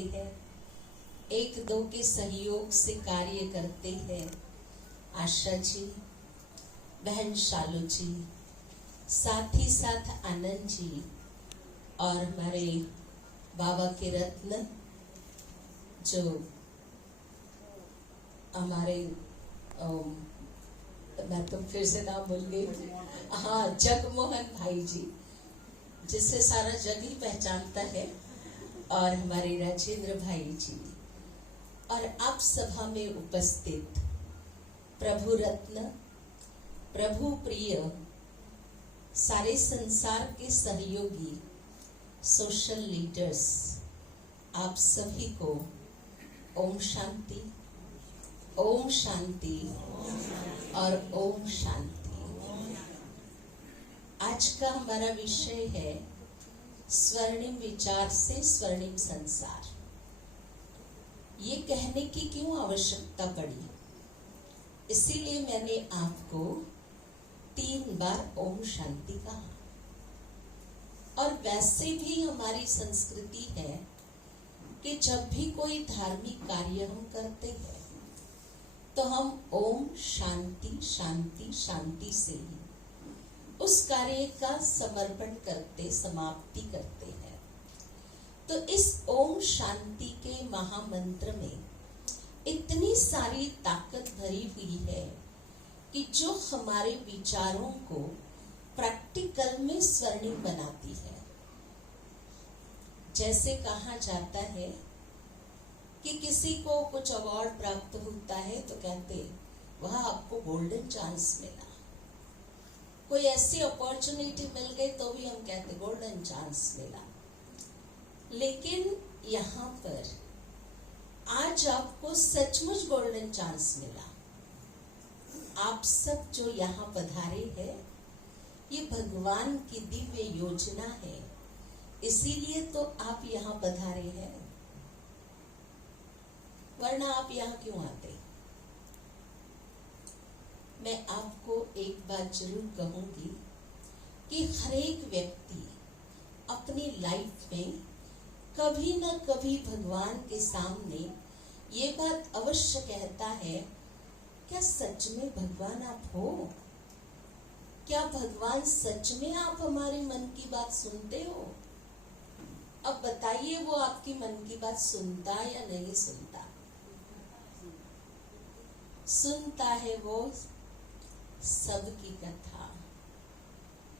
करते हैं, एक दो के सहयोग से कार्य करते हैं। आशा जी, बहन शालू जी, साथ ही साथ आनंद जी और हमारे बाबा के रत्न जो हमारे मैं तो फिर से नाम भूल गई, हाँ, जगमोहन भाई जी, जिससे सारा जग ही पहचानता है, और हमारे राजेंद्र भाई जी, और आप सभा में उपस्थित प्रभु रत्न, प्रभु प्रिय, सारे संसार के सहयोगी सोशल लीडर्स, आप सभी को ओम शांति, ओम शांति और ओम शांति। आज का हमारा विषय है स्वर्णिम विचार से स्वर्णिम संसार। ये कहने की क्यों आवश्यकता पड़ी? इसीलिए मैंने आपको 3 बार ओम शांति कहा। और वैसे भी हमारी संस्कृति है कि जब भी कोई धार्मिक कार्य हम करते हैं तो हम ओम शांति शांति शांति से ही उस कार्य का समर्पण करते, समाप्ति करते हैं। तो इस ओम शांति के महामंत्र में इतनी सारी ताकत भरी हुई है कि जो हमारे विचारों को प्रैक्टिकल में स्वर्णिम बनाती है। जैसे कहा जाता है कि किसी को कुछ अवार्ड प्राप्त होता है तो कहते वह आपको गोल्डन चांस मिला। कोई ऐसी अपॉर्चुनिटी मिल गई तो भी हम कहते गोल्डन चांस मिला। लेकिन यहाँ पर आज आपको सचमुच गोल्डन चांस मिला। आप सब जो यहाँ पधारे हैं, ये भगवान की दिव्य योजना है, इसीलिए तो आप यहाँ पधारे हैं, वरना आप यहाँ क्यों आते? मैं आपको एक बात जरूर कहूंगी कि हर एक व्यक्ति अपनी लाइफ में कभी न कभी भगवान के सामने ये बात अवश्य कहता है, क्या सच में भगवान आप हो? क्या भगवान सच में आप हमारे मन की बात सुनते हो? अब बताइए, वो आपकी मन की बात सुनता या नहीं सुनता? सुनता है, वो सबकी कथा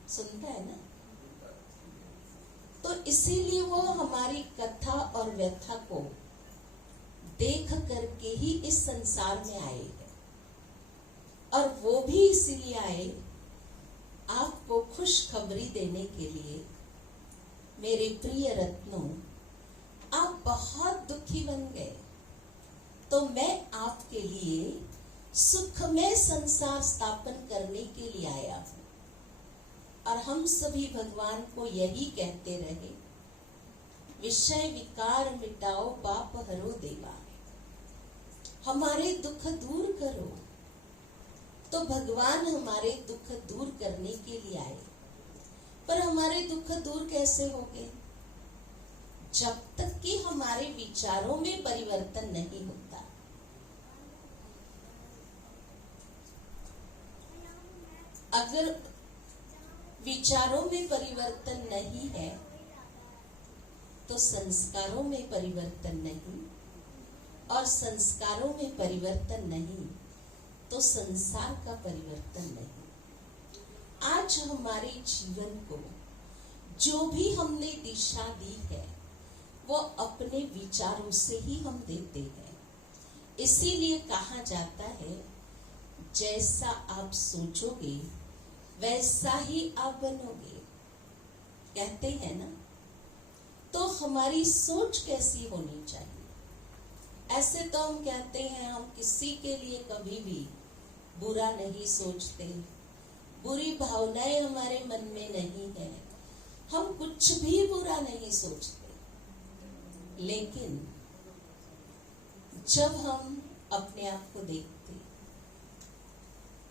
सुनता है ना। तो इसीलिए वो हमारी कथा और व्यथा को देख करके ही इस संसार में आए हैं। और वो भी इसीलिए आए आपको खुशखबरी देने के लिए। मेरे प्रिय रत्नों, आप बहुत दुखी बन गए, तो मैं आपके लिए सुखमय संसार स्थापन करने के लिए आया हूं। और हम सभी भगवान को यही कहते रहे, विषय विकार मिटाओ, पाप हरो देवा, हमारे दुख दूर करो। तो भगवान हमारे दुख दूर करने के लिए आए। पर हमारे दुख दूर कैसे होंगे? जब तक कि हमारे विचारों में परिवर्तन नहीं होता। अगर विचारों में परिवर्तन नहीं है तो संस्कारों में परिवर्तन नहीं, और संस्कारों में परिवर्तन नहीं तो संसार का परिवर्तन नहीं। आज हमारे जीवन को जो भी हमने दिशा दी है वो अपने विचारों से ही हम देते हैं। इसीलिए कहा जाता है, जैसा आप सोचोगे वैसा ही आप बनोगे, कहते हैं ना। तो हमारी सोच कैसी होनी चाहिए? ऐसे तो हम कहते हैं हम किसी के लिए कभी भी बुरा नहीं सोचते, बुरी भावनाएं हमारे मन में नहीं है, हम कुछ भी बुरा नहीं सोचते। लेकिन जब हम अपने आप को देखते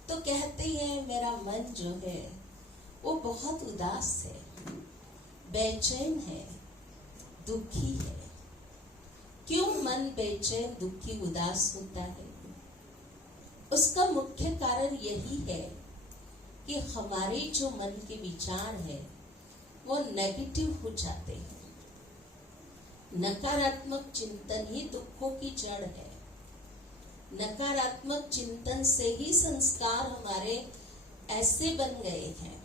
तो कहते हैं मेरा मन जो है वो बहुत उदास है, बेचैन है, दुखी है। मन बेचैन, दुखी, उदास होता है, उसका मुख्य कारण यही है कि हमारे जो मन के विचार है वो नेगेटिव हो जाते हैं। नकारात्मक चिंतन ही दुखों की जड़ है। नकारात्मक चिंतन से ही संस्कार हमारे ऐसे बन गए हैं।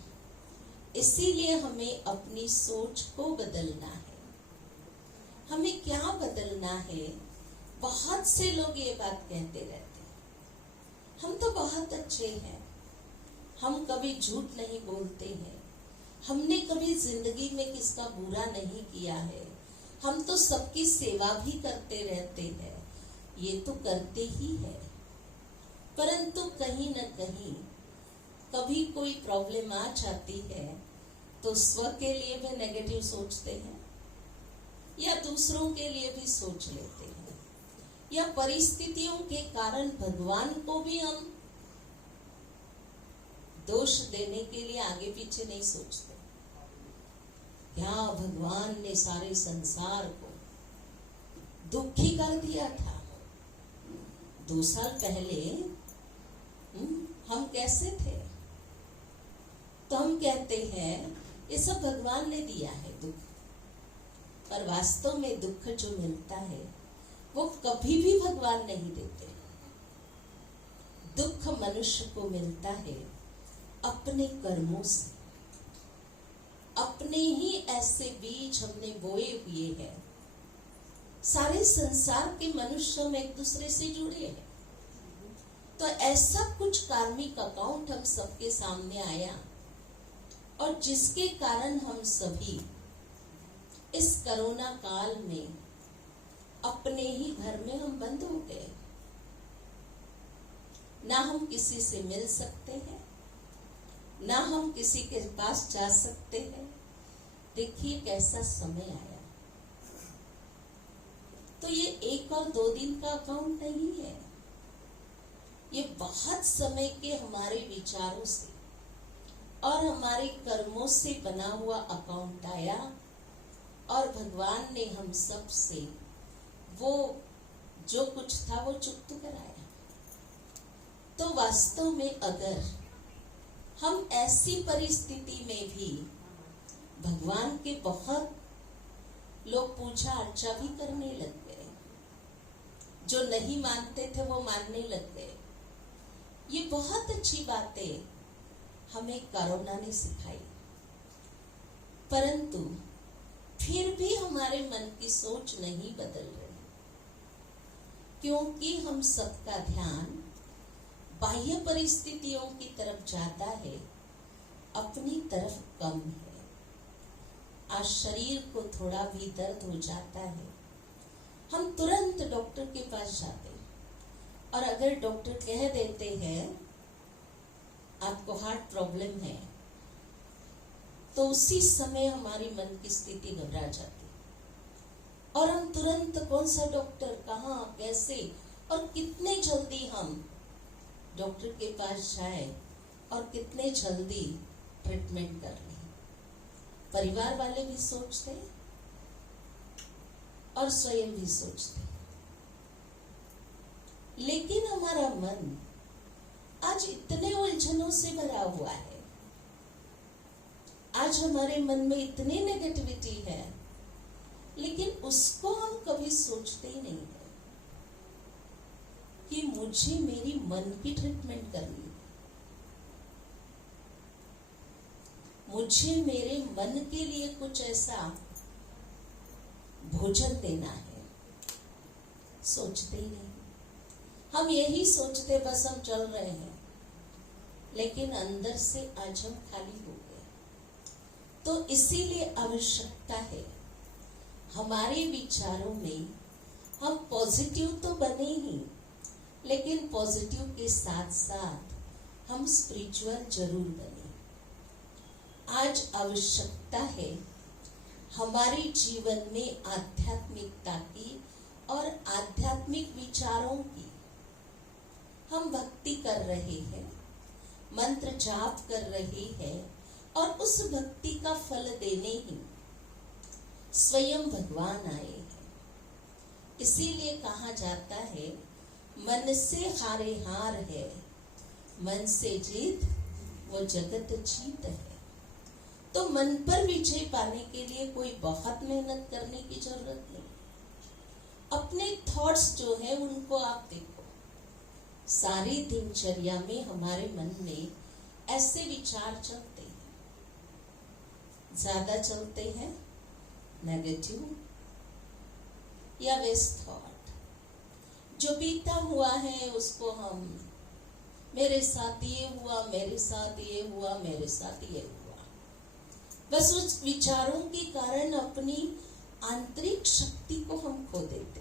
इसीलिए हमें अपनी सोच को बदलना है। हमें क्या बदलना है? बहुत से लोग ये बात कहते रहते हैं, हम तो बहुत अच्छे हैं, हम कभी झूठ नहीं बोलते हैं, हमने कभी जिंदगी में किसका बुरा नहीं किया है, हम तो सबकी सेवा भी करते रहते हैं। ये तो करते ही है, परंतु कहीं न कहीं कभी कोई प्रॉब्लम आ जाती है तो स्व के लिए भी नेगेटिव सोचते हैं या दूसरों के लिए भी सोच लेते हैं, या परिस्थितियों के कारण भगवान को भी हम दोष देने के लिए आगे पीछे नहीं सोचते। क्या भगवान ने सारे संसार को दुखी कर दिया था? 2 साल पहले हम कैसे थे? तो हम कहते हैं ये सब भगवान ने दिया है दुख, पर वास्तव में दुख जो मिलता है वो कभी भी भगवान नहीं देते। दुख मनुष्य को मिलता है अपने कर्मों से। अपने ही ऐसे बीज हमने बोए हुए हैं। सारे संसार के मनुष्य में एक दूसरे से जुड़े हैं, तो ऐसा कुछ कार्मिक अकाउंट हम सबके सामने आया और जिसके कारण हम सभी इस कोरोना काल में अपने ही घर में हम बंद हो गए। ना हम किसी से मिल सकते हैं, ना हम किसी के पास जा सकते हैं। देखिए कैसा समय आया। तो ये 1 और 2 दिन का अकाउंट नहीं है, ये बहुत समय के हमारे विचारों से और हमारे कर्मों से बना हुआ अकाउंट आया और भगवान ने हम सब से वो जो कुछ था वो चुकता कराया। तो वास्तव में अगर हम ऐसी परिस्थिति में भी भगवान के बहुत लोग पूजा अर्चा भी करने लग गए, जो नहीं मानते थे वो मानने लग गए। ये बहुत अच्छी बातें हमें कोरोना ने सिखाई, परंतु फिर भी हमारे मन की सोच नहीं बदल रही, क्योंकि हम सबका ध्यान बाह्य परिस्थितियों की तरफ जाता है, अपनी तरफ कम है। आज शरीर को थोड़ा भी दर्द हो जाता है, हम तुरंत डॉक्टर के पास जाते हैं, और अगर डॉक्टर कह देते हैं आपको हार्ट प्रॉब्लम है, तो उसी समय हमारी मन की स्थिति घबरा जाती और हम तुरंत कौन सा डॉक्टर, कहाँ, कैसे और कितने जल्दी हम डॉक्टर के पास जाए और कितने जल्दी ट्रीटमेंट कर लें। परिवार वाले भी सोचते हैं और स्वयं भी सोचते हैं, लेकिन हमारा मन आज इतने उलझनों से भरा हुआ है, आज हमारे मन में इतनी नेगेटिविटी है, लेकिन उसको हम कभी सोचते ही नहीं है कि मुझे मेरी मन की ट्रीटमेंट करनी है, मुझे मेरे मन के लिए कुछ ऐसा भोजन देना है। सोचते ही नहीं, हम यही सोचते बस हम चल रहे हैं, लेकिन अंदर से आज हम खाली हो गए। तो इसीलिए आवश्यकता है हमारे विचारों में हम पॉजिटिव तो बने ही, लेकिन पॉजिटिव के साथ साथ हम स्पिरिचुअल जरूर बने। आज आवश्यकता है हमारे जीवन में आध्यात्मिकता की और आध्यात्मिक विचारों की। हम भक्ति कर रहे हैं, मंत्र जाप कर रहे हैं, और उस भक्ति का फल देने ही स्वयं भगवान आए हैं। इसीलिए कहा जाता है मन से हारे हार है, मन से जीत वो जगत जीत है। तो मन पर विजय पाने के लिए कोई बहुत मेहनत करने की जरूरत नहीं। अपने थॉट्स जो है उनको आप देखो, सारी दिनचर्या में हमारे मन में ऐसे विचार चलते हैं, ज्यादा चलते हैं नेगेटिव या वेस्ट थॉट। जो बीता हुआ है उसको हम, मेरे साथ ये हुआ, मेरे साथ ये हुआ, मेरे साथ ये हुआ, बस उस विचारों के कारण अपनी आंतरिक शक्ति को हम खो देते।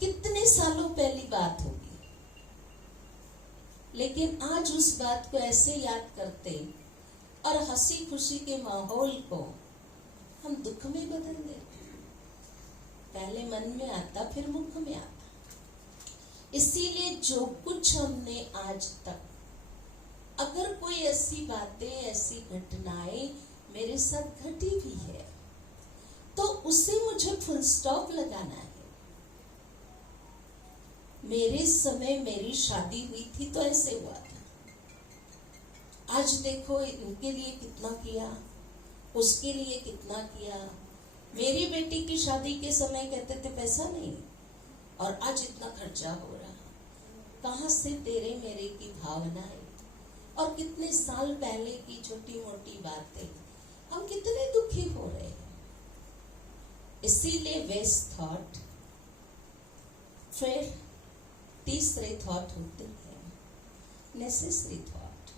कितने सालों पहली बात होगी, लेकिन आज उस बात को ऐसे याद करते और हंसी खुशी के माहौल को हम दुख में बदल देते। पहले मन में आता, फिर मुख में आता। इसीलिए जो कुछ हमने आज तक, अगर कोई ऐसी बातें, ऐसी घटनाएं मेरे साथ घटी भी है, तो उसे मुझे फुल स्टॉप लगाना है। मेरे समय मेरी शादी हुई थी तो ऐसे हुआ था। आज देखो इनके लिए कितना किया, उसके लिए कितना किया। मेरी बेटी की शादी के समय कहते थे पैसा नहीं, और आज इतना खर्चा हो रहा। कहां से तेरे मेरे की भावनाएं, और कितने साल पहले की छोटी मोटी बातें, हम कितने दुखी हो रहे हैं। इसीलिए वेस्ट थॉट। फिर तीसरे थॉट होते हैं नेसेसरी थॉट।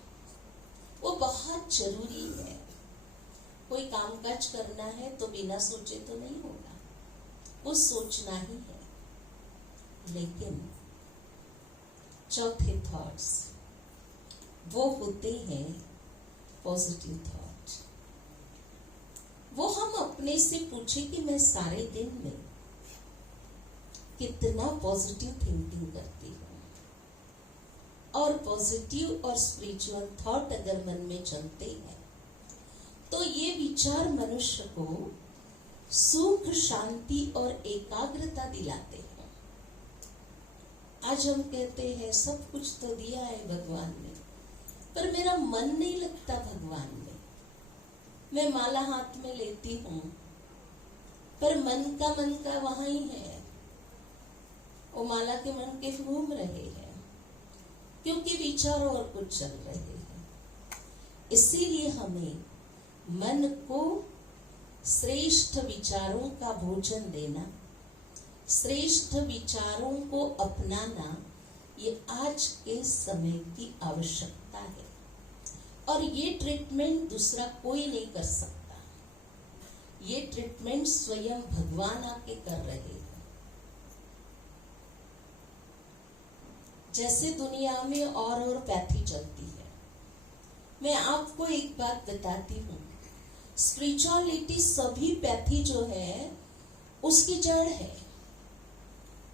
वो बहुत जरूरी है। कोई कामकाज करना है तो बिना सोचे तो नहीं होगा, वो सोचना ही है। लेकिन चौथे थॉट्स वो होते हैं पॉजिटिव थॉट। वो हम अपने से पूछे कि मैं सारे दिन में कितना पॉजिटिव थिंकिंग करती हूँ। और पॉजिटिव और स्पिरिचुअल थॉट अगर मन में चलते हैं तो ये विचार मनुष्य को सुख, शांति और एकाग्रता दिलाते हैं। आज हम कहते हैं सब कुछ तो दिया है भगवान ने, पर मेरा मन नहीं लगता भगवान में। मैं माला हाथ में लेती हूँ, पर मन का वहां ही है। वो माला के मन के घूम रहे हैं, क्योंकि विचार और कुछ चल रहे हैं। इसीलिए हमें मन को श्रेष्ठ विचारों का भोजन देना, श्रेष्ठ विचारों को अपनाना, ये आज के समय की आवश्यकता है। और ये ट्रीटमेंट दूसरा कोई नहीं कर सकता। ये ट्रीटमेंट स्वयं भगवान आके कर रहे हैं। जैसे दुनिया में और पैथी चलती है, मैं आपको एक बात बताती हूँ। स्पिरिचुअलिटी सभी पैथी जो है उसकी जड़ है।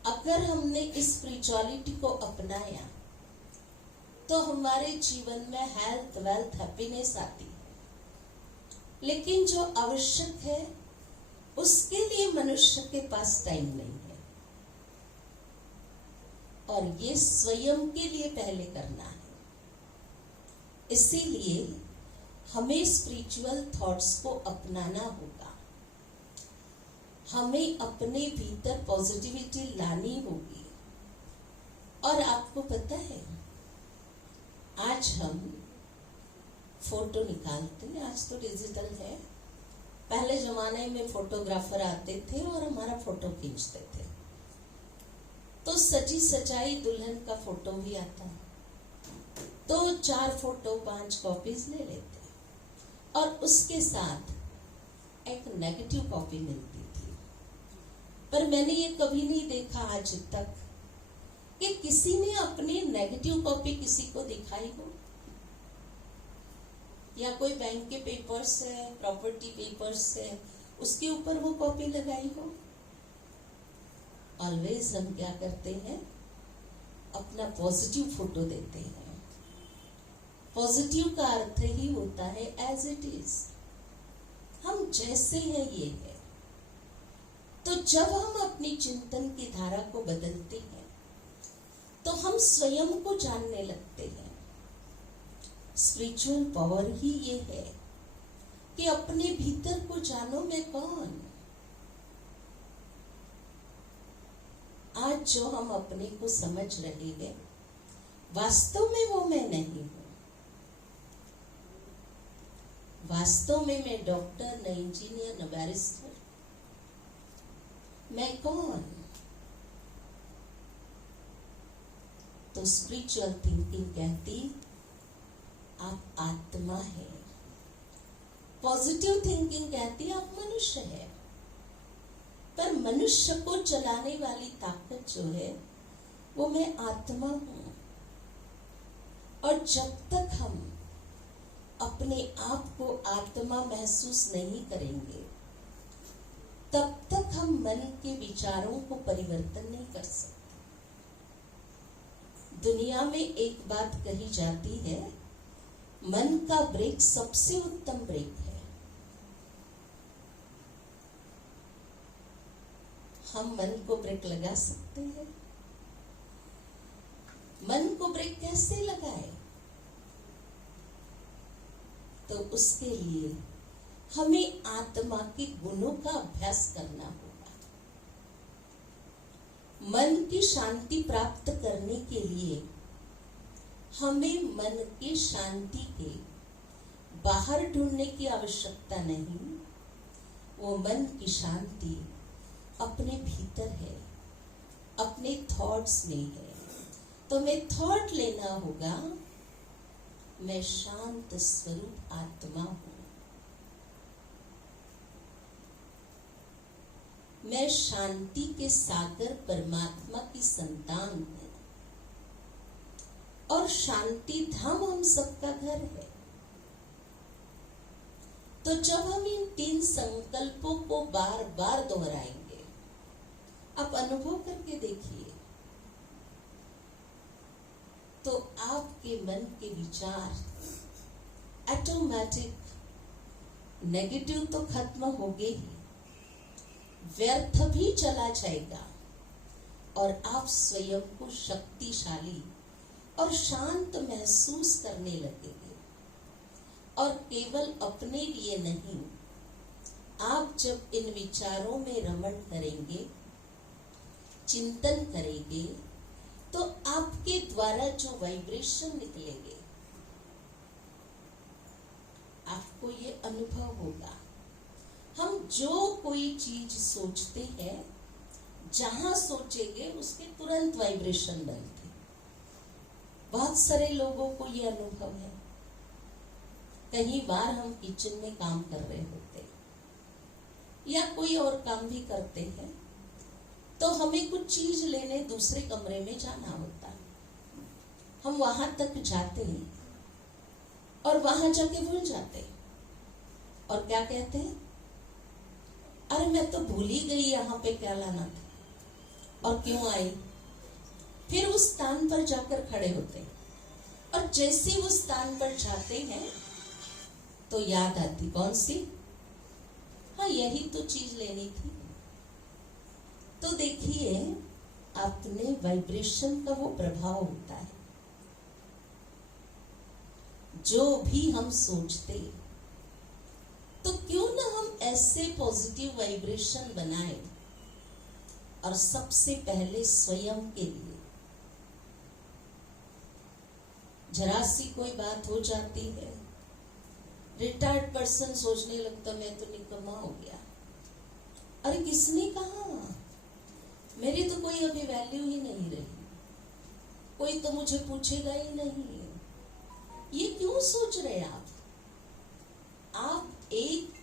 अगर हमने इस स्पिरिचुअलिटी को अपनाया तो हमारे जीवन में हेल्थ, वेल्थ, हैप्पीनेस आती है। लेकिन जो आवश्यक है उसके लिए मनुष्य के पास टाइम नहीं है, और ये स्वयं के लिए पहले करना है। इसीलिए हमें स्पिरिचुअल थॉट्स को अपनाना होगा। हमें अपने भीतर पॉजिटिविटी लानी होगी। और आपको पता है, आज हम फोटो निकालते हैं, आज तो डिजिटल है। पहले जमाने में फोटोग्राफर आते थे और हमारा फोटो खींचते थे, तो सजी सजाई दुल्हन का फोटो भी आता, तो 4 फोटो 5 कॉपीज ले लेते, और उसके साथ एक नेगेटिव कॉपी मिलती थी। पर मैंने ये कभी नहीं देखा आज तक कि किसी ने अपनी नेगेटिव कॉपी किसी को दिखाई हो, या कोई बैंक के पेपर्स है, प्रॉपर्टी पेपर्स है, उसके ऊपर वो कॉपी लगाई हो। ऑलवेज हम क्या करते हैं, अपना पॉजिटिव फोटो देते हैं। पॉजिटिव का अर्थ ही होता है एज इट इज, हम जैसे हैं ये है। तो जब हम अपनी चिंतन की धारा को बदलते हैं तो हम स्वयं को जानने लगते हैं। स्पिरिचुअल पावर ही ये है कि अपने भीतर को जानो, मैं कौन। आज जो हम अपने को समझ रहे हैं वास्तव में वो मैं नहीं हूं। वास्तव में मैं डॉक्टर, न इंजीनियर, न बैरिस्टर। मैं कौन? तो स्पिरिचुअल थिंकिंग कहती आप आत्मा है। पॉजिटिव थिंकिंग कहती आप मनुष्य है। पर मनुष्य को चलाने वाली ताकत जो है वो मैं आत्मा हूं। और जब तक हम अपने आप को आत्मा महसूस नहीं करेंगे तब तक हम मन के विचारों को परिवर्तन नहीं कर सकते। दुनिया में एक बात कही जाती है, मन का ब्रेक सबसे उत्तम ब्रेक है। हम मन को ब्रेक लगा सकते हैं। मन को ब्रेक कैसे लगाए? तो उसके लिए हमें आत्मा के गुणों का अभ्यास करना होगा। मन की शांति प्राप्त करने के लिए हमें मन की शांति के बाहर ढूंढने की आवश्यकता नहीं। वो मन की शांति अपने भीतर है, अपने थॉट्स में है। तो मैं थॉट लेना होगा, मैं शांत स्वरूप आत्मा हूं। मैं शांति के सागर परमात्मा की संतान हूं और शांति धाम हम सबका घर है। तो जब हम इन 3 संकल्पों को बार बार दोहराएंगे, आप अनुभव करके देखिए, तो आपके मन के विचार ऑटोमेटिक नेगेटिव तो खत्म होंगे ही, व्यर्थ भी चला जाएगा और आप स्वयं को शक्तिशाली और शांत महसूस करने लगेंगे। और केवल अपने लिए नहीं, आप जब इन विचारों में रमण करेंगे, चिंतन करेंगे, तो आपके द्वारा जो वाइब्रेशन निकलेंगे आपको ये अनुभव होगा। हम जो कोई चीज सोचते हैं, जहां सोचेंगे उसके तुरंत वाइब्रेशन बनते। बहुत सारे लोगों को ये अनुभव है। कई बार हम किचन में काम कर रहे होते या कोई और काम भी करते हैं, तो हमें कुछ चीज लेने दूसरे कमरे में जाना होता है। हम वहां तक जाते हैं और वहां जाके भूल जाते हैं और क्या कहते हैं, अरे मैं तो भूल ही गई यहाँ पे क्या लाना था और क्यों आई। फिर उस स्थान पर जाकर खड़े होते हैं और जैसे उस स्थान पर जाते हैं तो याद आती, कौन सी? हाँ, यही तो चीज लेनी थी। तो देखिए, अपने वाइब्रेशन का वो प्रभाव होता है। जो भी हम सोचते, तो क्यों ना हम ऐसे पॉजिटिव वाइब्रेशन बनाएं। और सबसे पहले स्वयं के लिए, जरा सी कोई बात हो जाती है, रिटायर्ड पर्सन सोचने लगता मैं तो निकम्मा हो गया। अरे किसने कहा? मेरी तो कोई अभी वैल्यू ही नहीं रही, कोई तो मुझे पूछेगा ही नहीं। ये क्यों सोच रहे आप? एक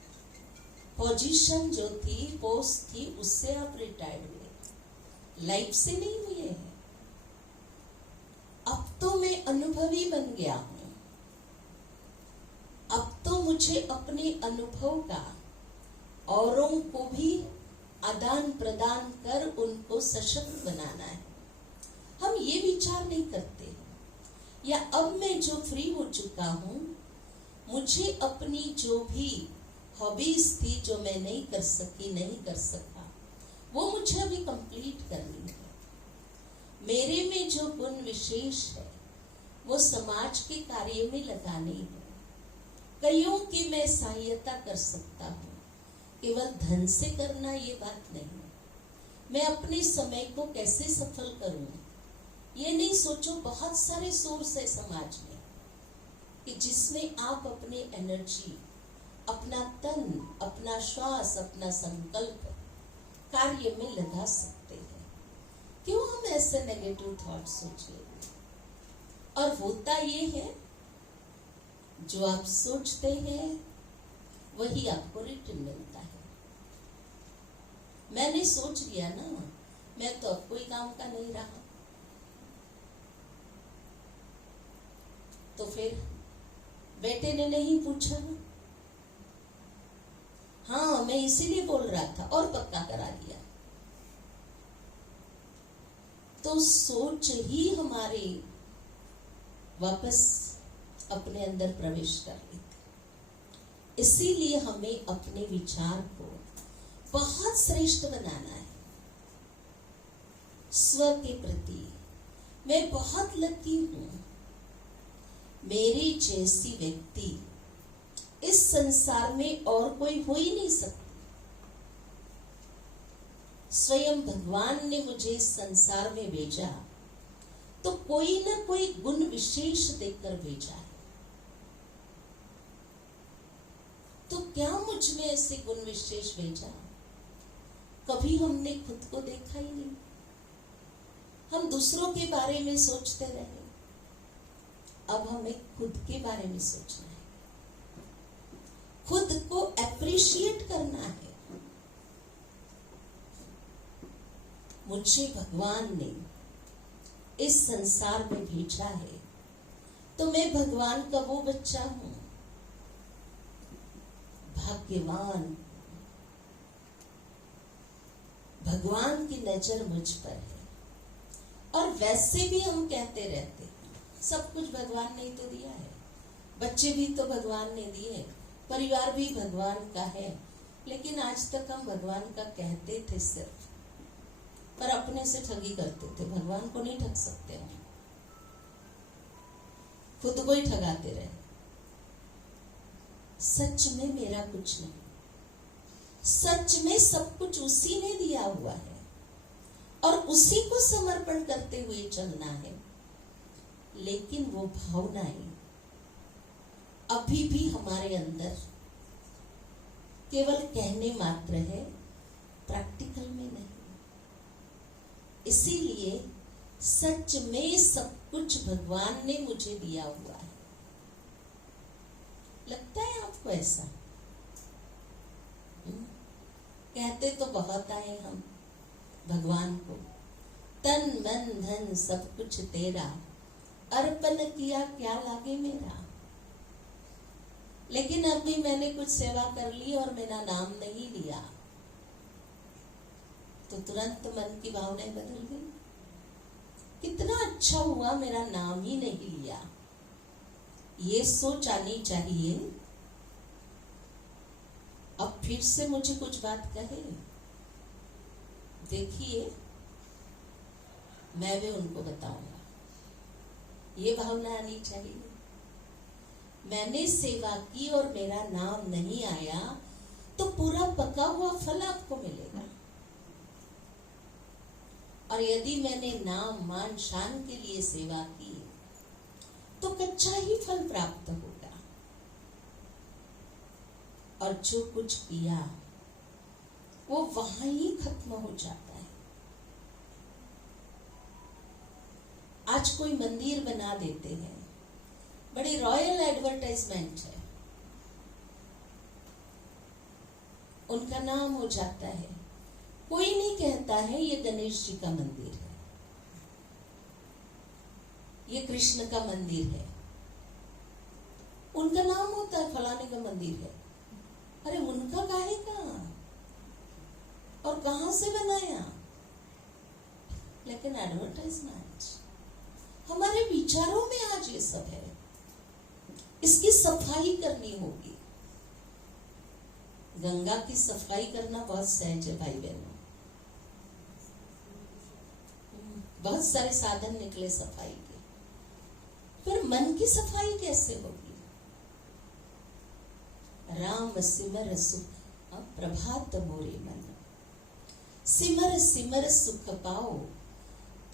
पोजीशन जो थी, पोस्ट थी, उससे आप रिटायर्ड हुए, लाइफ से नहीं हुए हैं। अब तो मैं अनुभवी बन गया हूं। अब तो मुझे अपने अनुभव का औरों को भी आदान प्रदान कर उनको सशक्त बनाना है। हम ये विचार नहीं करते, या अब मैं जो फ्री हो चुका हूं, मुझे अपनी जो भी हॉबीज थी जो मैं नहीं कर सकी, नहीं कर सका, वो मुझे अभी कंप्लीट करनी है। मेरे में जो गुण विशेष है वो समाज के कार्य में लगानी है। कईयों की मैं सहायता कर सकता हूँ, केवल धन से करना ये बात नहीं। मैं अपने समय को कैसे सफल करूं, ये नहीं सोचो। बहुत सारे सोर्स है समाज में कि जिसमें आप अपने एनर्जी, अपना तन, अपना श्वास, अपना संकल्प कार्य में लगा सकते हैं। क्यों हम ऐसे नेगेटिव थॉट सोचे? और होता ये है, जो आप सोचते हैं वही आपको रिटर्न मिलता है। मैंने सोच लिया ना, मैं तो अब कोई काम का नहीं रहा, तो फिर बेटे ने नहीं पूछा, हाँ मैं इसीलिए बोल रहा था, और पक्का करा दिया। तो सोच ही हमारे वापस अपने अंदर प्रवेश कर लेती। इसीलिए हमें अपने विचार को बहुत श्रेष्ठ बनाना है। स्व के प्रति मैं बहुत लकी हूं, मेरी जैसी व्यक्ति इस संसार में और कोई हो ही नहीं सकता। स्वयं भगवान ने मुझे इस संसार में भेजा तो कोई ना कोई गुण विशेष देकर भेजा है। तो क्या मुझ में ऐसे गुण विशेष भेजा? कभी हमने खुद को देखा ही नहीं। हम दूसरों के बारे में सोचते रहे। अब हमें खुद के बारे में सोचना है, खुद को एप्रिशिएट करना है। मुझे भगवान ने इस संसार में भेजा है तो मैं भगवान का वो बच्चा हूं, भाग्यवान। भगवान की नजर मुझ पर है। और वैसे भी हम कहते रहते हैं सब कुछ भगवान ने ही तो दिया है, बच्चे भी तो भगवान ने दिए, परिवार भी भगवान का है। लेकिन आज तक हम भगवान का कहते थे सिर्फ, पर अपने से ठगी करते थे। भगवान को नहीं ठग सकते हम, खुद को ही ठगाते रहे। सच में मेरा कुछ नहीं, सच में सब कुछ उसी ने दिया हुआ है और उसी को समर्पण करते हुए चलना है। लेकिन वो भावनाएं अभी भी हमारे अंदर केवल कहने मात्र है, प्रैक्टिकल में नहीं। इसीलिए सच में सब कुछ भगवान ने मुझे दिया हुआ है। लगता है आपको ऐसा? कहते तो बहुत आए हम भगवान को, तन मन धन सब कुछ तेरा, अर्पण किया क्या लागे मेरा। लेकिन अभी मैंने कुछ सेवा कर ली और मेरा नाम नहीं लिया तो तुरंत मन की भावनाएं बदल गई। कितना अच्छा हुआ मेरा नाम ही नहीं लिया, ये सोच आनी चाहिए। अब फिर से मुझे कुछ बात कहे, देखिए मैं भी उनको बताऊंगा, ये भावना आनी चाहिए। मैंने सेवा की और मेरा नाम नहीं आया तो पूरा पका हुआ फल आपको मिलेगा। और यदि मैंने नाम मान शान के लिए सेवा की तो कच्चा ही फल प्राप्त होगा। और जो कुछ किया वो वहां ही खत्म हो जाता है। आज कोई मंदिर बना देते हैं, बड़ी रॉयल एडवर्टाइजमेंट है, उनका नाम हो जाता है। कोई नहीं कहता है ये गणेश जी का मंदिर है, ये कृष्ण का मंदिर है। उनका नाम होता है फलाने का मंदिर है। अरे उनका काहे का और कहां से बनाया? लेकिन एडवर्टाइजमेंट, हमारे विचारों में आज ये सब है। इसकी सफाई करनी होगी। गंगा की सफाई करना बहुत सहज है भाई बहनों। बहुत सारे साधन निकले सफाई के, फिर मन की सफाई कैसे होगी? राम सिमर सुख प्रभात मोरे मन, सिमर सिमर सुख पाओ,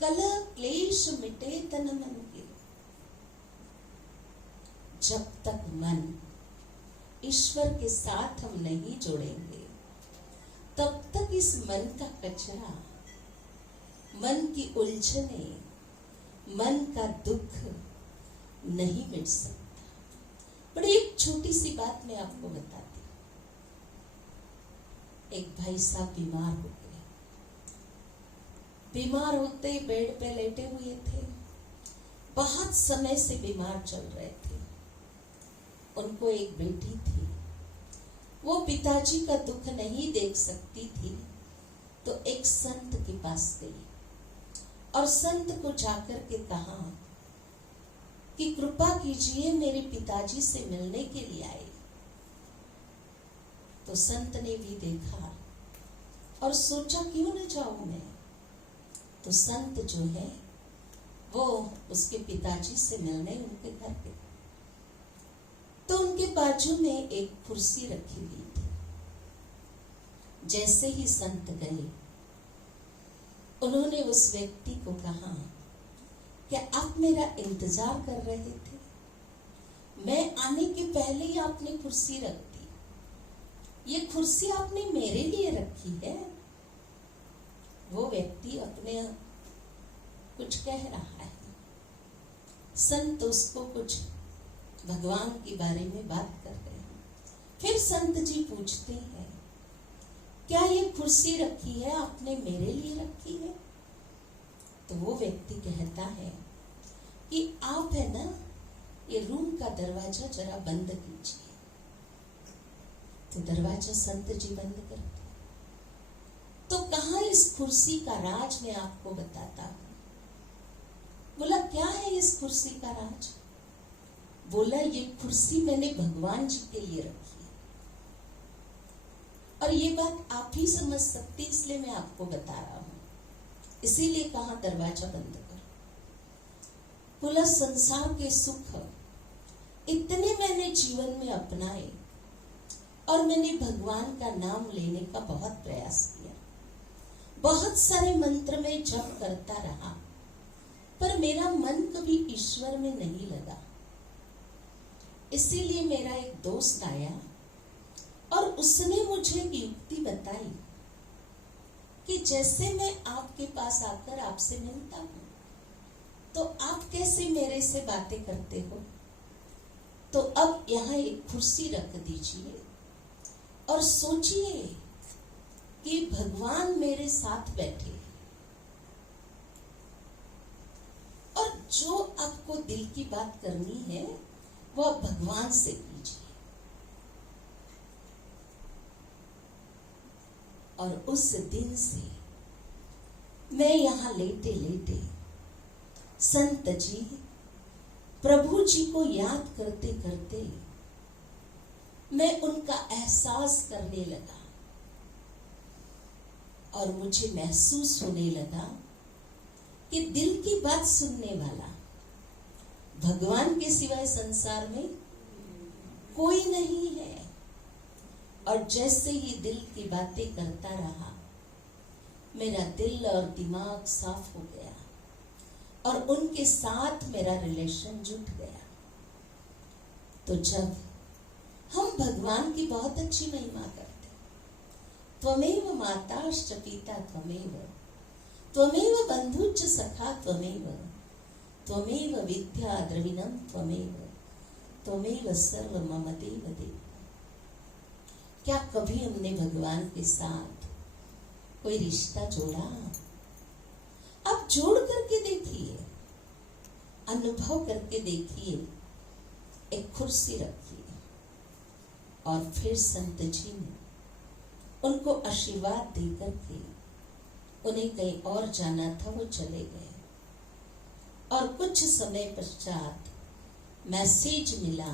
कलह क्लेश मिटे तन मन के। जब तक मन ईश्वर के साथ हम नहीं जोड़ेंगे, तब तक इस मन का कचरा, मन की उलझने, मन का दुख नहीं मिट सकता। बड़ी एक छोटी सी बात मैं आपको बताती। एक भाई साहब बीमार हो गए। बीमार होते बेड पे लेटे हुए थे, बहुत समय से बीमार चल रहे थे। उनको एक बेटी थी, वो पिताजी का दुख नहीं देख सकती थी, तो एक संत के पास गई और संत को जाकर के कहा कि कृपा कीजिए, मेरे पिताजी से मिलने के लिए आए। तो संत ने भी देखा और सोचा क्यों न जाऊं मैं। तो संत जो है वो उसके पिताजी से मिलने उनके घर गए। तो उनके बाजू में एक कुर्सी रखी हुई थी। जैसे ही संत गए, उन्होंने उस व्यक्ति को कहा, क्या आप मेरा इंतजार कर रहे थे? मैं आने के पहले ही आपने कुर्सी रख दी। ये कुर्सी आपने मेरे लिए रखी है? वो व्यक्ति अपने कुछ कह रहा है। संत उसको कुछ भगवान के बारे में बात कर रहे हैं। फिर संत जी पूछते हैं, क्या ये कुर्सी रखी है आपने मेरे लिए रखी है? तो वो व्यक्ति कहता है कि आप है ना, ये रूम का दरवाजा जरा बंद कीजिए। तो दरवाजा संत जी बंद करते। तो कहाँ इस कुर्सी का राज, मैं आपको बताता हूं। बोला क्या है इस कुर्सी का राज? बोला ये कुर्सी मैंने भगवान जी के लिए रखी है, और ये बात आप ही समझ सकते, इसलिए मैं आपको बता रहा हूं। इसीलिए कहा दरवाजा बंद कर। बोला संसार के सुख इतने मैंने जीवन में अपनाए, और मैंने भगवान का नाम लेने का बहुत प्रयास किया, बहुत सारे मंत्र में जप करता रहा, पर मेरा मन कभी ईश्वर में नहीं लगा। इसीलिए मेरा एक दोस्त आया और उसने मुझे एक युक्ति बताई कि जैसे मैं आपके पास आकर आपसे मिलता हूं, तो आप कैसे मेरे से बातें करते हो। तो अब यहां एक कुर्सी रख दीजिए और सोचिए कि भगवान मेरे साथ बैठे, और जो आपको दिल की बात करनी है वो आप भगवान से कीजिए। और उस दिन से मैं यहां लेटे लेटे संत जी, प्रभु जी को याद करते करते मैं उनका एहसास करने लगा, और मुझे महसूस होने लगा कि दिल की बात सुनने वाला भगवान के सिवाय संसार में कोई नहीं है। और जैसे ही दिल की बातें करता रहा, मेरा दिल और दिमाग साफ हो गया, और उनके साथ मेरा रिलेशन जुट गया। तो जब हम भगवान की बहुत अच्छी महिमा करते, त्वमेव माताश्च पिता त्वमेव, त्वमेव बंधुश्च सखा त्वमेव, त्वमेव विद्या द्रविणं त्वमेव, त्वमेव सर्व मम देव देव। क्या कभी हमने भगवान के साथ कोई रिश्ता जोड़ा? आप जोड़ करके देखिए, अनुभव करके देखिए। एक कुर्सी रखिए, और फिर संत जी ने उनको आशीर्वाद देकर के, उन्हें कहीं और जाना था, वो चले गए। और कुछ समय पश्चात मैसेज मिला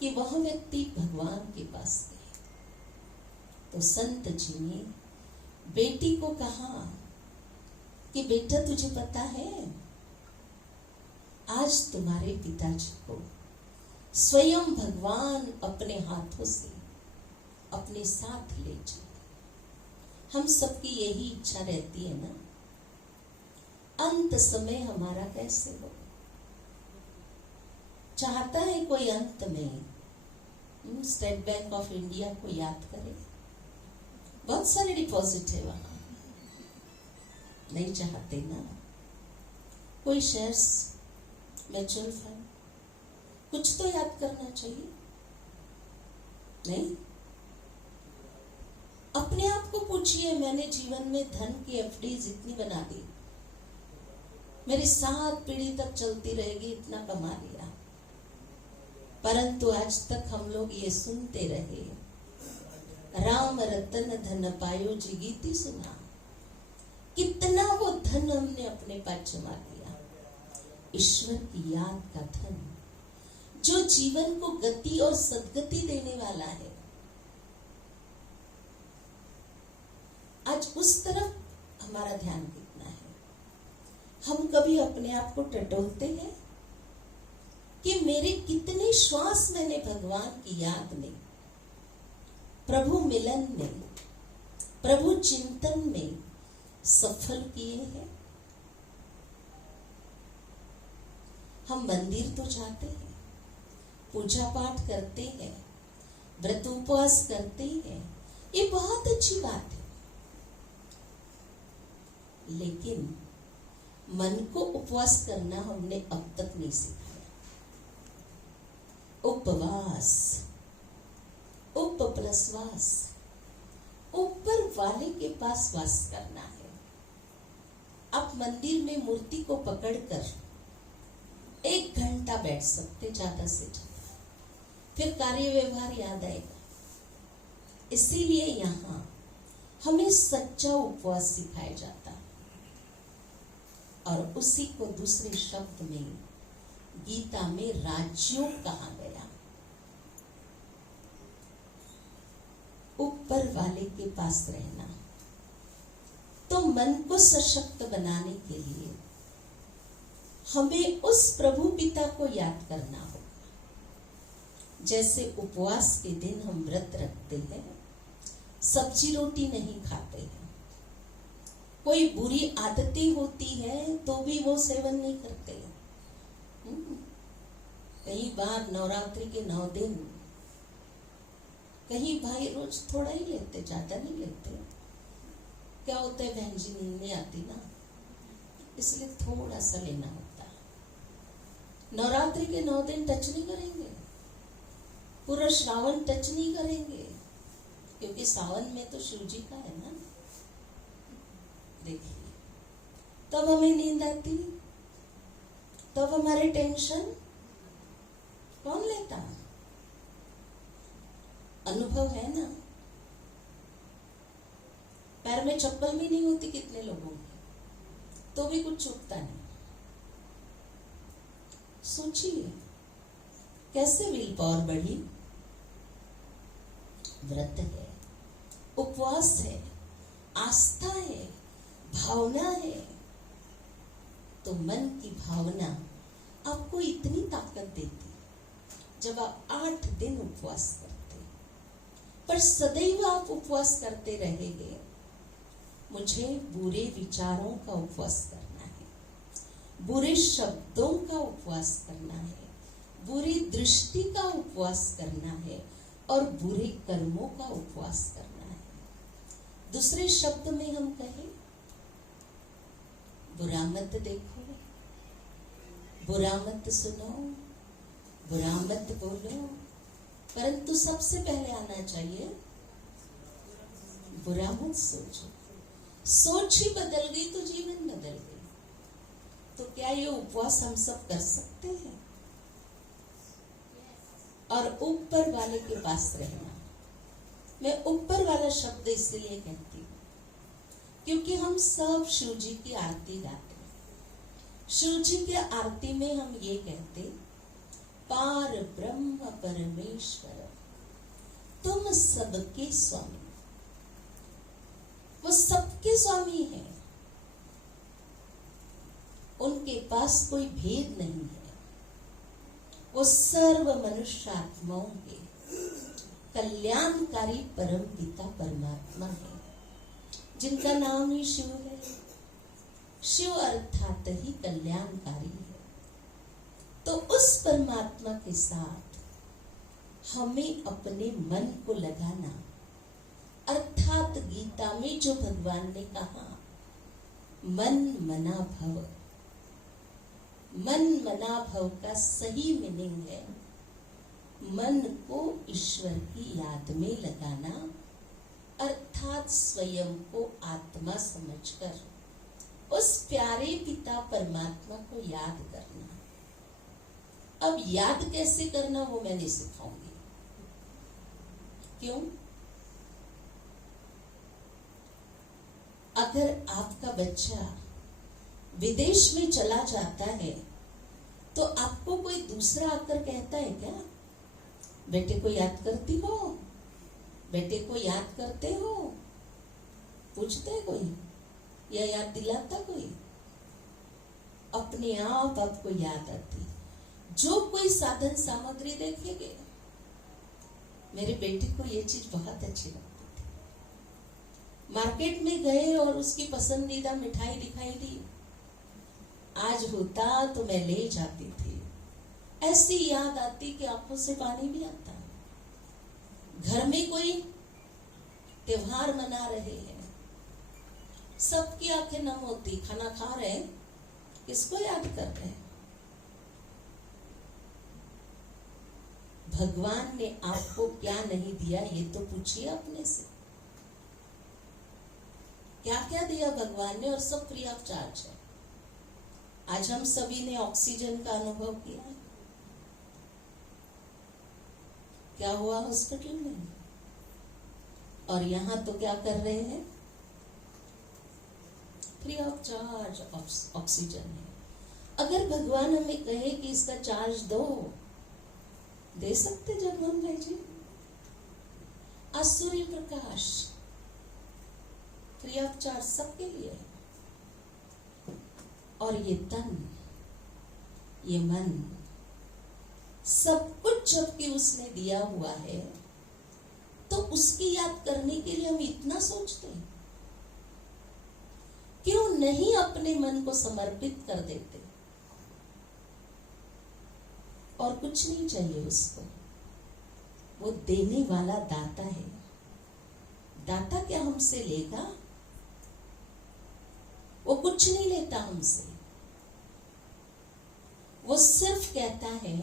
कि वह व्यक्ति भगवान के पास गए। तो संत जी ने बेटी को कहा कि बेटा तुझे पता है, आज तुम्हारे पिताजी को स्वयं भगवान अपने हाथों से अपने साथ ले जाए। हम सबकी यही इच्छा रहती है ना, अंत समय हमारा कैसे हो। चाहता है कोई अंत में स्टेट बैंक ऑफ इंडिया को याद करे, बहुत सारे डिपॉजिट है वहां, नहीं चाहते ना। कोई शेयर्स, म्यूचुअल फंड, कुछ तो याद करना चाहिए, नहीं? अपने आप को पूछिए, मैंने जीवन में धन की एफडी जितनी बना दी, मेरी 7 पीढ़ी तक चलती रहेगी, इतना कमा लिया, परंतु आज तक हम लोग ये सुनते रहे, राम रतन धन पायो जिगीति सुना। कितना वो धन हमने अपने पास जमा लिया। ईश्वर की याद का धन जो जीवन को गति और सद्गति देने वाला है, आज उस तरफ हमारा ध्यान कितना है। हम कभी अपने आप को टटोलते हैं कि मेरे कितने श्वास मैंने भगवान की याद में, प्रभु मिलन में, प्रभु चिंतन में सफल किए हैं। हम मंदिर तो जाते हैं, पूजा पाठ करते हैं, व्रत उपवास करते हैं, ये बहुत अच्छी बात है, लेकिन मन को उपवास करना हमने अब तक नहीं सिखाया। उपवास, उप प्लस वास, ऊपर वाले के पास वास करना है। आप मंदिर में मूर्ति को पकड़कर 1 घंटा बैठ सकते, ज्यादा से ज्यादा, फिर कार्य व्यवहार याद आएगा। इसीलिए यहां हमें सच्चा उपवास सिखाया जाता है, और उसी को दूसरे शब्द में गीता में राजयोग कहा गया। ऊपर वाले के पास रहना। तो मन को सशक्त बनाने के लिए हमें उस प्रभु पिता को याद करना होगा। जैसे उपवास के दिन हम व्रत रखते हैं, सब्जी रोटी नहीं खाते हैं, कोई बुरी आदतें होती है तो भी वो सेवन नहीं करते। कई बार नवरात्रि के 9 दिन, कहीं भाई रोज थोड़ा ही लेते, ज्यादा नहीं लेते। क्या होता है बहन जी, नींद नहीं आती ना, इसलिए थोड़ा सा लेना होता है। नवरात्रि के 9 दिन टच नहीं करेंगे, पूरा श्रावण टच नहीं करेंगे, क्योंकि सावन में तो शिव जी का है ना। देखिए, तब हमें नींद आती, तब हमारे टेंशन कौन लेता? अनुभव है ना। पैर में चप्पल भी नहीं होती कितने लोगों की, तो भी कुछ चूकता नहीं। सोचिए कैसे विल पावर बढ़ी। व्रत है, उपवास है, आस्था है, भावना है। तो मन की भावना आपको इतनी ताकत देती, जब आप 8 दिन उपवास करते, पर सदैव आप उपवास करते रहेंगे। मुझे बुरे विचारों का उपवास करना है, बुरे शब्दों का उपवास करना है, बुरी दृष्टि का उपवास करना है, और बुरे कर्मों का उपवास करना है। दूसरे शब्द में हम कहें, बुरा मत देखो, बुरा मत सुनो, बुरा मत बोलो, परंतु सबसे पहले आना चाहिए बुरा मत सोचो। सोच ही बदल गई तो जीवन बदल गई। तो क्या ये उपवास हम सब कर सकते हैं? और ऊपर वाले के पास रहना। मैं ऊपर वाला शब्द इसलिए कहती हूँ क्योंकि हम सब शिव जी की आरती गाते हैं। शिव जी की आरती में हम ये कहते, पार ब्रह्म परमेश्वर तुम सबके स्वामी। वो सबके स्वामी हैं, उनके पास कोई भेद नहीं है। वो सर्व मनुष्य आत्माओं के कल्याणकारी परम पिता परमात्मा है, जिनका नाम ही शिव है। शिव अर्थात ही कल्याणकारी है। तो उस परमात्मा के साथ हमें अपने मन को लगाना, अर्थात गीता में जो भगवान ने कहा मन मना भव, मन मना भव का सही मीनिंग है मन को ईश्वर की याद में लगाना, अर्थात स्वयं को आत्मा समझकर उस प्यारे पिता परमात्मा को याद करना। अब याद कैसे करना वो मैं नहीं सिखाऊंगी। क्यों? अगर आपका बच्चा विदेश में चला जाता है तो आपको कोई दूसरा आकर कहता है क्या, बेटे को याद करती हो, बेटे को याद करते हो? पूछते है कोई या याद दिलाता कोई? अपने आप आपको याद आती। जो कोई साधन सामग्री देखेंगे, मेरे बेटे को ये चीज बहुत अच्छी लगती थी, मार्केट में गए और उसकी पसंदीदा मिठाई दिखाई दी, आज होता तो मैं ले जाती थी। ऐसी याद आती कि आंखों से पानी भी आता। घर में कोई त्योहार मना रहे हैं, सबकी आंखें नम होती, खाना खा रहे हैं, किसको याद कर रहे हैं? भगवान ने आपको क्या नहीं दिया ये तो पूछिए अपने से। क्या क्या दिया भगवान ने, और सब फ्री ऑफ चार्ज है। आज हम सभी ने ऑक्सीजन का अनुभव किया। क्या हुआ हॉस्पिटल में? और यहां तो क्या कर रहे हैं? फ्री ऑफ चार्ज ऑक्सीजन है। अगर भगवान हमें कहे कि इसका चार्ज दो, दे सकते जगमोहन भाई जी? आज Surya Prakash free of charge सबके लिए है। और ये तन, ये मन, सब कुछ जबकि उसने दिया हुआ है, तो उसकी याद करने के लिए हम इतना सोचते हैं। क्यों नहीं अपने मन को समर्पित कर देते? और कुछ नहीं चाहिए उसको, वो देने वाला दाता है। दाता क्या हमसे लेगा? वो कुछ नहीं लेता हमसे। वो सिर्फ कहता है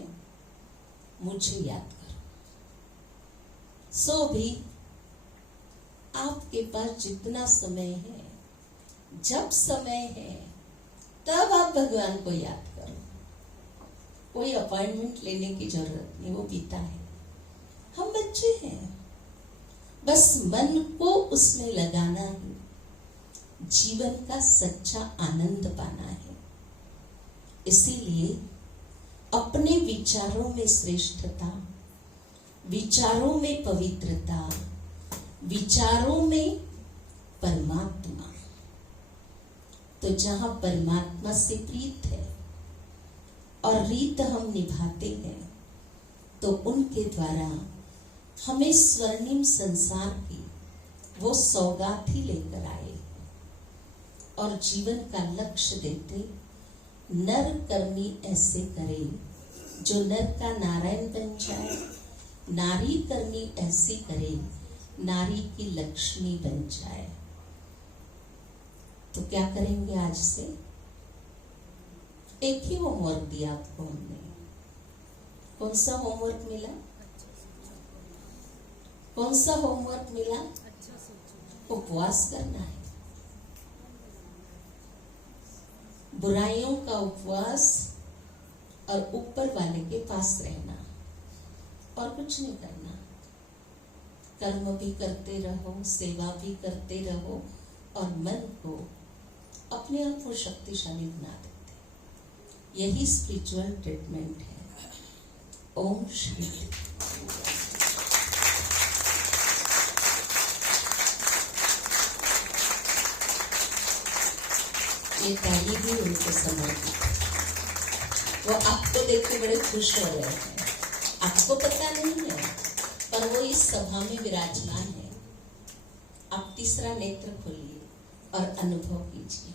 मुझे याद करो। सो भी आपके पास जितना समय है, जब समय है तब आप भगवान को याद करो। कोई अपॉइंटमेंट लेने की जरूरत नहीं, वो पिता है, हम बच्चे हैं। बस मन को उसमें लगाना है, जीवन का सच्चा आनंद पाना है। इसीलिए अपने विचारों में श्रेष्ठता, विचारों में पवित्रता, विचारों में परमात्मा। तो जहां परमात्मा से प्रीत है और रीत हम निभाते हैं, तो उनके द्वारा हमें स्वर्णिम संसार की वो सौगात ही लेकर आए और जीवन का लक्ष्य देते। नर करनी ऐसे करे जो नर का नारायण बन जाए, नारी करनी ऐसी करे नारी की लक्ष्मी बन जाए। तो क्या करेंगे आज से? एक ही होमवर्क दिया आपको हमने। कौन सा होमवर्क मिला? कौन सा होमवर्क मिला? उपवास करना है। बुराइयों का उपवास और ऊपर वाले के पास रहना, और कुछ नहीं करना। कर्म भी करते रहो, सेवा भी करते रहो, और मन को अपने आप को शक्तिशाली बना देते। यही स्पिरिचुअल ट्रीटमेंट है। ओम शांति। ये ताली भी उनको समर्पित है। वो आपको देख के बड़े खुश हो रहे हैं, आपको पता नहीं है, पर वो इस सभा में विराजमान है। आप तीसरा नेत्र खोलिए और अनुभव कीजिए।